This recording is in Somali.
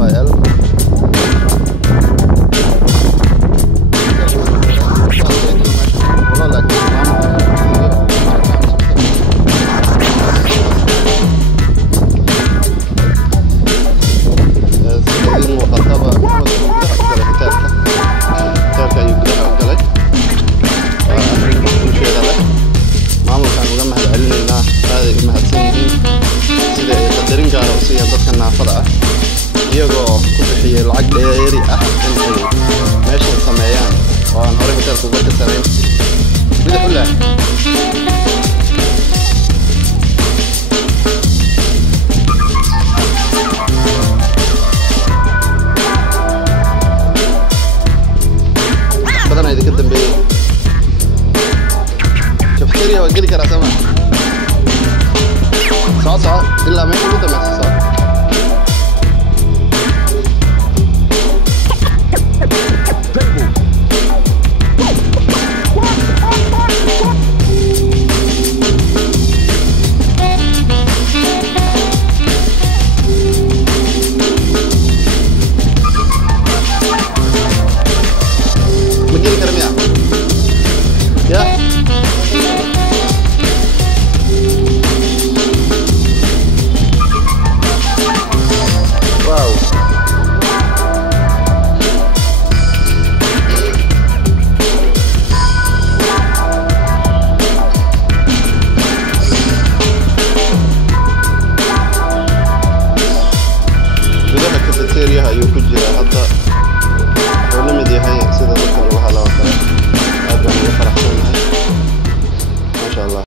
Royal. iyagoo ku bixiyay lacag dheeri ah inay meesha sameeyaan oo aan hore hotelka uga tirsaneyn bidixullah badan ay ka dambeeyay cafeteria waa geli karaa sama soo ilaa meesha ugu dambaysa